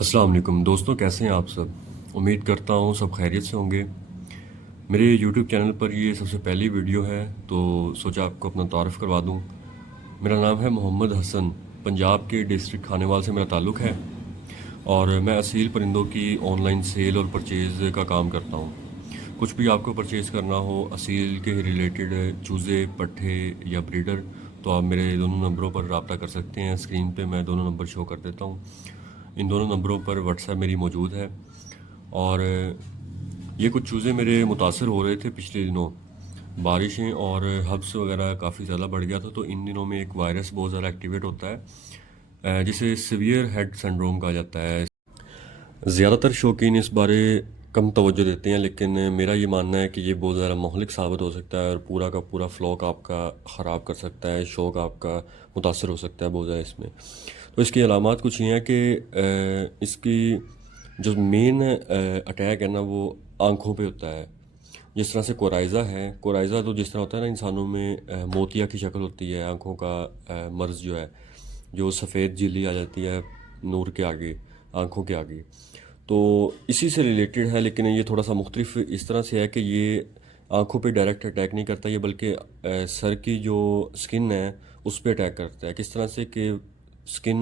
अस्सलाम वालेकुम दोस्तों, कैसे हैं आप सब। उम्मीद करता हूँ सब खैरियत से होंगे। मेरे यूट्यूब चैनल पर ये सबसे पहली वीडियो है तो सोचा आपको अपना तारुफ करवा दूँ। मेरा नाम है मोहम्मद हसन। पंजाब के डिस्ट्रिक्ट खानेवाल से मेरा ताल्लुक़ है और मैं असील परिंदों की ऑनलाइन सेल और परचेज़ का काम करता हूँ। कुछ भी आपको परचेज़ करना हो असील के रिलेटेड, चूज़े, पट्ठे या ब्रीडर, तो आप मेरे दोनों नंबरों पर रब्ता कर सकते हैं। स्क्रीन पे मैं दोनों नंबर शो कर देता हूँ। इन दोनों नंबरों पर व्हाट्सएप मेरी मौजूद है। और ये कुछ चूज़े मेरे मुतासर हो रहे थे पिछले दिनों, बारिशें और हब्स वगैरह काफ़ी ज़्यादा बढ़ गया था। तो इन दिनों में एक वायरस बहुत ज़्यादा एक्टिवेट होता है, जिसे सीवियर हेड सिंड्रोम कहा जाता है। ज़्यादातर शौकीन इस बारे कम तवज्जो देते हैं, लेकिन मेरा ये मानना है कि ये बहुत ज़्यादा मुहलिक साबित हो सकता है और पूरा का पूरा फ्लॉक आपका ख़राब कर सकता है, शौक आपका मुतासर हो सकता है बहुत ज़्यादा इसमें। तो इसकी अलामात कुछ ये हैं कि इसकी जो मेन अटैक है ना, वो आँखों पे होता है। जिस तरह से कोराइज़ा है, कोराइज़ा तो जिस तरह होता है ना, इंसानों में मोतिया की शक्ल होती है, आँखों का मर्ज़ जो है, जो सफ़ेद झिल्ली आ जाती है नूर के आगे, आँखों के आगे। तो इसी से रिलेटेड है, लेकिन ये थोड़ा सा मुख्तलिफ इस तरह से है कि ये आंखों पे डायरेक्ट अटैक नहीं करता, ये बल्कि सर की जो स्किन है उस पे अटैक करता है। किस तरह से कि स्किन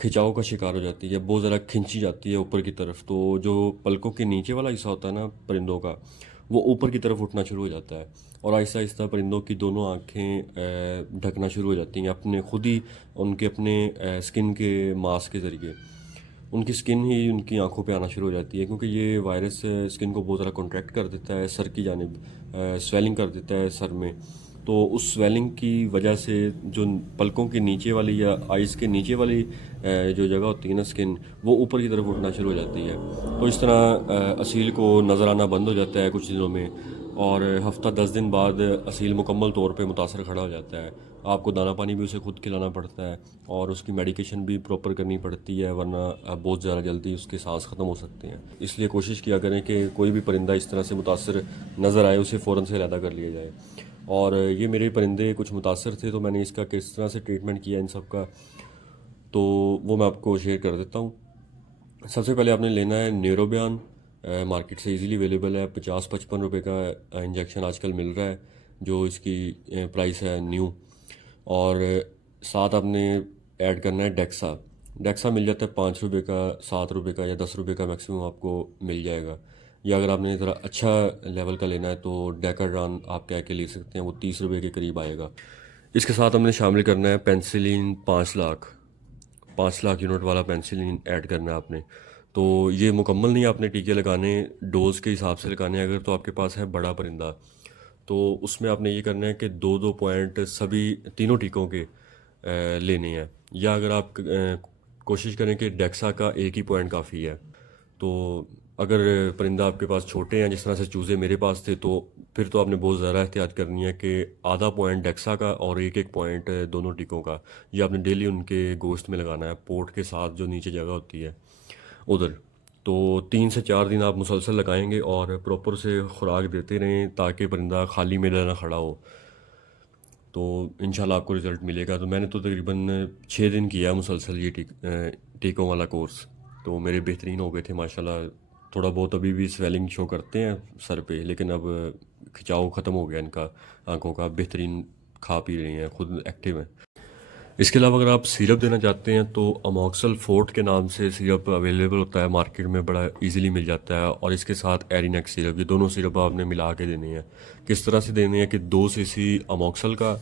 खिंचाव का शिकार हो जाती है, बहुत ज़्यादा खिंची जाती है ऊपर की तरफ। तो जो पलकों के नीचे वाला हिस्सा होता है ना परिंदों का, वो ऊपर की तरफ उठना शुरू हो जाता है और आहिस्ता आहिस्ता परिंदों की दोनों आंखें ढकना शुरू हो जाती हैं अपने खुद ही, उनके अपने स्किन के मांस के ज़रिए। उनकी स्किन ही उनकी आंखों पे आना शुरू हो जाती है, क्योंकि ये वायरस स्किन को बहुत ज़्यादा कॉन्ट्रैक्ट कर देता है, सर की जानिब स्वेलिंग कर देता है सर में। तो उस स्वेलिंग की वजह से जो पलकों के नीचे वाली या आइज़ के नीचे वाली जो जगह होती है ना स्किन, वो ऊपर की तरफ उठना शुरू हो जाती है। तो इस तरह असील को नज़र आना बंद हो जाता है कुछ दिनों में, और हफ्ता 10 दिन बाद असील मुकम्मल तौर पे मुतासर खड़ा हो जाता है। आपको दाना पानी भी उसे खुद खिलाना पड़ता है और उसकी मेडिकेशन भी प्रॉपर करनी पड़ती है, वरना बहुत ज़्यादा जल्दी उसके सांस ख़त्म हो सकते हैं। इसलिए कोशिश किया करें कि कोई भी परिंदा इस तरह से मुतासर नज़र आए उसे फ़ौरन से अलहदा कर लिया जाए। और ये मेरे परिंदे कुछ मुतासर थे, तो मैंने इसका किस तरह से ट्रीटमेंट किया इन सब का, तो वो मैं आपको शेयर कर देता हूँ। सबसे पहले आपने लेना है न्यूरोबियान। मार्केट से इजीली अवेलेबल है, 50-55 रुपये का इंजेक्शन आजकल मिल रहा है, जो इसकी प्राइस है न्यू। और साथ आपने ऐड करना है डेक्सा। डेक्सा मिल जाता है 5 रुपये का, 7 रुपये का या 10 रुपये का मैक्सिमम आपको मिल जाएगा। या अगर आपने ज़रा अच्छा लेवल का लेना है तो डेकाड्रॉन आप कह के ले सकते हैं, वो 30 रुपये के करीब आएगा। इसके साथ हमने शामिल करना है पेंसिलिन 5 लाख, 5 लाख यूनिट वाला पेंसिलिन ऐड करना है आपने। तो ये मुकम्मल नहीं आपने टीके लगाने, डोज के हिसाब से लगाने हैं। अगर तो आपके पास है बड़ा परिंदा, तो उसमें आपने ये करना है कि 2-2 पॉइंट सभी तीनों टीकों के लेने हैं। या अगर आप कोशिश करें कि डेक्सा का एक ही पॉइंट काफ़ी है। तो अगर परिंदा आपके पास छोटे हैं, जिस तरह से चूज़े मेरे पास थे, तो फिर तो आपने बहुत ज़्यादा एहतियात करनी है कि आधा पॉइंट डेक्सा का और एक एक पॉइंट दोनों टीकों का, ये आपने डेली उनके गोश्त में लगाना है, पोर्ट के साथ जो नीचे जगह होती है उधर। तो 3 से 4 दिन आप मुसलसल लगाएंगे और प्रॉपर से खुराक देते रहें, ताकि परिंदा खाली मेले ना खड़ा हो। तो इंशाल्लाह आपको रिज़ल्ट मिलेगा। तो मैंने तो तकरीबन 6 दिन किया मुसलसल ये टीकों वाला कोर्स, तो मेरे बेहतरीन हो गए थे माशाल्लाह। थोड़ा बहुत अभी भी स्वेलिंग शो करते हैं सर पे, लेकिन अब खिंचाव ख़त्म हो गया इनका, आंखों का। बेहतरीन खा पी रही हैं, खुद एक्टिव हैं। इसके अलावा अगर आप सिरप देना चाहते हैं तो अमोक्सल फोर्ट के नाम से सिरप अवेलेबल होता है मार्केट में, बड़ा इजीली मिल जाता है। और इसके साथ एरिनेक्स सिरप, ये दोनों सिरप आपने मिला के देने हैं। किस तरह से देने हैं कि 2 सीसी अमोक्सल का,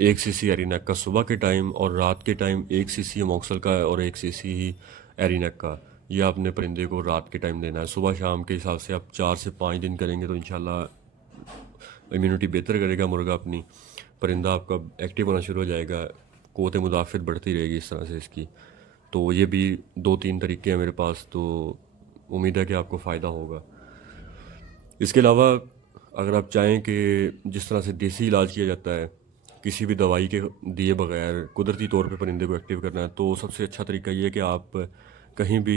1 सीसी एरिनेक का सुबह के टाइम, और रात के टाइम 1 सीसी अमोक्सल का और 1 सीसी ही एरिनेक का। ये आपने परिंदे को रात के टाइम देना है। सुबह शाम के हिसाब से आप 4 से 5 दिन करेंगे तो इंशाल्लाह इम्यूनिटी बेहतर करेगा मुर्गा अपनी, परिंदा आपका एक्टिव होना शुरू हो जाएगा, क़ुव्वत मुदाफ़त बढ़ती रहेगी इस तरह से इसकी। तो ये भी 2-3 तरीके हैं मेरे पास, तो उम्मीद है कि आपको फ़ायदा होगा। इसके अलावा अगर आप चाहें कि जिस तरह से देसी इलाज किया जाता है, किसी भी दवाई के दिए बगैर कुदरती तौर पे परिंदे को एक्टिव करना है, तो सबसे अच्छा तरीका ये है कि आप कहीं भी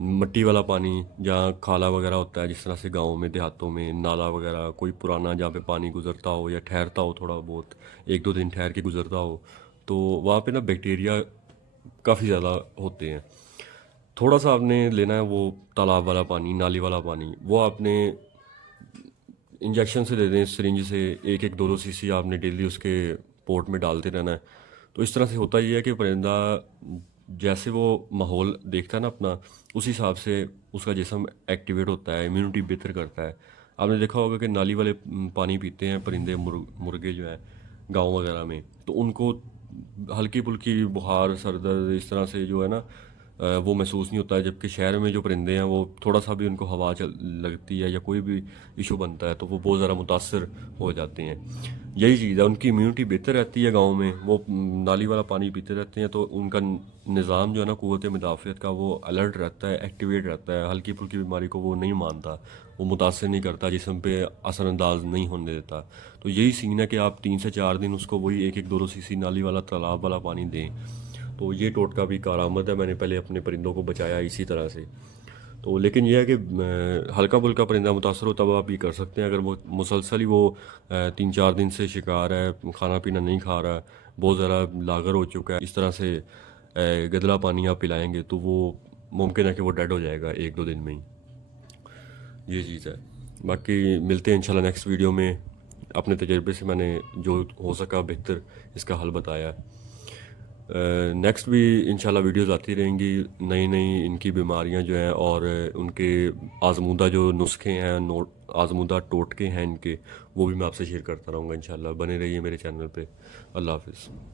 मिट्टी वाला पानी, जहाँ खाला वगैरह होता है, जिस तरह से गाँव में देहातों में नाला वगैरह कोई पुराना जहाँ पे पानी गुजरता हो या ठहरता हो, थोड़ा बहुत 1-2 दिन ठहर के गुजरता हो, तो वहाँ पे ना बैक्टीरिया काफ़ी ज़्यादा होते हैं। थोड़ा सा आपने लेना है वो तालाब वाला पानी, नाली वाला पानी, वो आपने इंजेक्शन से दे दें, सिरिंज से 1-1 2-2 सीसी आपने डेली उसके पोर्ट में डालते रहना है। तो इस तरह से होता ये है कि परिंदा जैसे वो माहौल देखता है ना अपना, उस हिसाब से उसका जिस्म एक्टिवेट होता है, इम्यूनिटी बेहतर करता है। आपने देखा होगा कि नाली वाले पानी पीते हैं परिंदे, मुर्गे जो हैं गांव वगैरह में, तो उनको हल्की फुल्की बुखार, सर दर्द इस तरह से जो है ना वो महसूस नहीं होता है। जबकि शहर में जो परिंदे हैं वो थोड़ा सा भी उनको हवा चल लगती है या कोई भी इशू बनता है तो वो बहुत ज़्यादा मुतासर हो जाते हैं। यही चीज़ है, उनकी इम्यूनिटी बेहतर रहती है गांव में, वो नाली वाला पानी पीते रहते हैं, तो उनका निज़ाम जो है ना क़ुव्वत मुदाफ़ियत का, वो अलर्ट रहता है, एक्टिवेट रहता है। हल्की फुल्की बीमारी को वो नहीं मानता, वो मुतासर नहीं करता, जिस्म पे असरअंदाज नहीं होने देता। तो यही सीन है कि आप 3 से 4 दिन उसको वही 1-1 2-2 सीसी नाली वाला, तालाब वाला पानी दें। तो ये टोटका भी कारआमद है, मैंने पहले अपने परिंदों को बचाया इसी तरह से। तो लेकिन यह है कि हल्का फुल्का परिंदा मुतासर हो तब आप ये कर सकते हैं। अगर वो मुसलसल ही वो 3-4 दिन से शिकार है, खाना पीना नहीं खा रहा, बहुत ज़्यादा लागर हो चुका है, इस तरह से गदला पानी आप पिलाएंगे तो वो मुमकिन है कि वो डेड हो जाएगा 1-2 दिन में ही। ये चीज़ है। बाकी मिलते हैं इंशाल्लाह नेक्स्ट वीडियो में। अपने तजर्बे से मैंने जो हो सका बेहतर इसका हल बताया। नेक्स्ट भी इंशाल्लाह वीडियोस आती रहेंगी, नई नई इनकी बीमारियां जो हैं और उनके आजमूदा जो नुस्खे हैं, आजमूदा टोटके हैं इनके, वो भी मैं आपसे शेयर करता रहूँगा इंशाल्लाह। बने रहिए मेरे चैनल पे। अल्लाह हाफिज़।